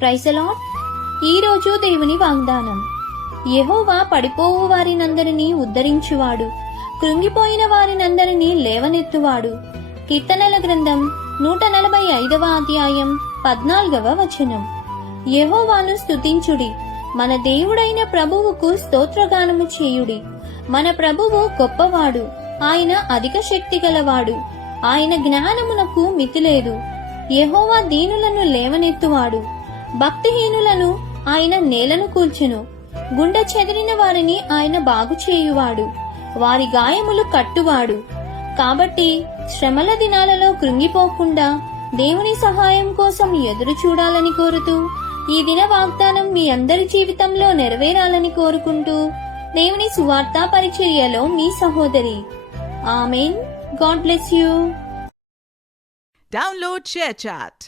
Praise the lord. ఈరోజు దేవుని వాగ్దానం. యెహోవా పడిపోవు వారినందరినీ ఉద్ధరించువాడు, కృంగిపోయిన వారినందరినీ లేవనెత్తువాడు. కీర్తనల గ్రంథం 145వ అధ్యాయం 14వ వచనం. యెహోవాను స్తుతించుడి, మన దేవుడైన ప్రభువుకు స్తోత్రగానము చేయుడి. మన ప్రభువు గొప్పవాడు, ఆయన అధిక శక్తి గలవాడు, ఆయన జ్ఞానమునకు మితిలేదు. యెహోవా దీనులను లేవనెత్తువాడు, భక్తిహీనులను ఆయన నేలను కూల్చును. గుండె చెదిరిన వారిని ఆయన బాగు చేయువాడు, వారి గాయములు కట్టువాడు. కాబట్టి శ్రమల దినాలలో కృంగిపోకుండా దేవుని సహాయం కోసం ఎదురు చూడాలని కోరుతూ, ఈ దిన వాగ్దానం మీ అందరి జీవితంలో నెరవేరాలని కోరుకుంటూ, దేవుని సువార్తా పరిచర్యలో మీ సహోదరి. ఆమేన్. God bless you. Download ShareChat.